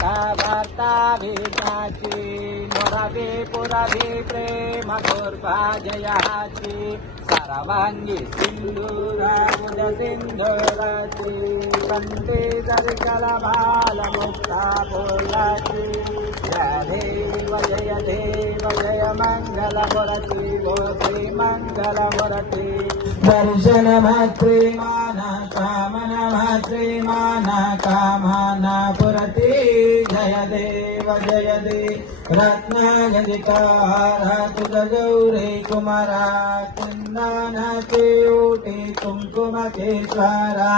कथावार्ता विज्ञाची मोरावे पुरावे प्रेम दुर्भाजयाची सारवांगी सिंधुरावुद सिंधुराची कंठे जरकला बालमुक्ता बोलाची जय देव जय मंगल मूर्ति गोत्री मंगल मूर्ति दर्शन मात्रे माना कामना मात्रे माना कामना पुरति जय देव रत्नागदिकार तुझ गौरी कुमारा कुंदनाचे ओटे कुंकुम केश्वरा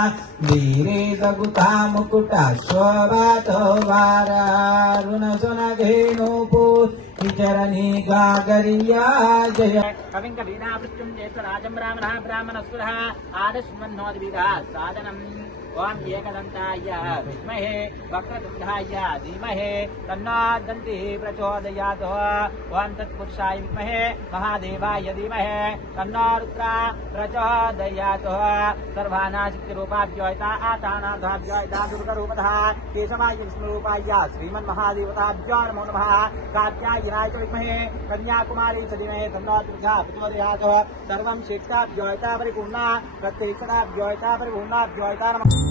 धीरे जगुता मुकुटा शोभात वारा ऋण सुन घेनोपो चरणी गागरिया जय कविं कवीना पृष्ठुं ज्येष्ठराजं ब्राह्मणः ब्राह्मणस्कुलः आदस्मन्नोद्विधा साधनम् ओम एकदन्ताय विद्महे वक्रतुण्डाय धीमहि तन्नो दन्तिः प्रचोदयात् ओम तत्पुरुषाय विद्महे महादेवाय धीमहि तन्नो रुद्रः प्रचोदयात् सर्वानाशक्तिरूपाभ्यो आतानाथाभ्यो दुर्गरूपतः केशवाय विष्णुरूपाय श्रीमन्महादेवताभ्यो नमो नमः कात्यायनाय च विद्महे कन्याकुमारी च धीमहि तन्नो दुर्गा प्रचोदयात् सर्वं शिष्टाभ्यो परिपूर्णा प्रत्यक्षताभ्यो परिपूर्णाभ्यो नमः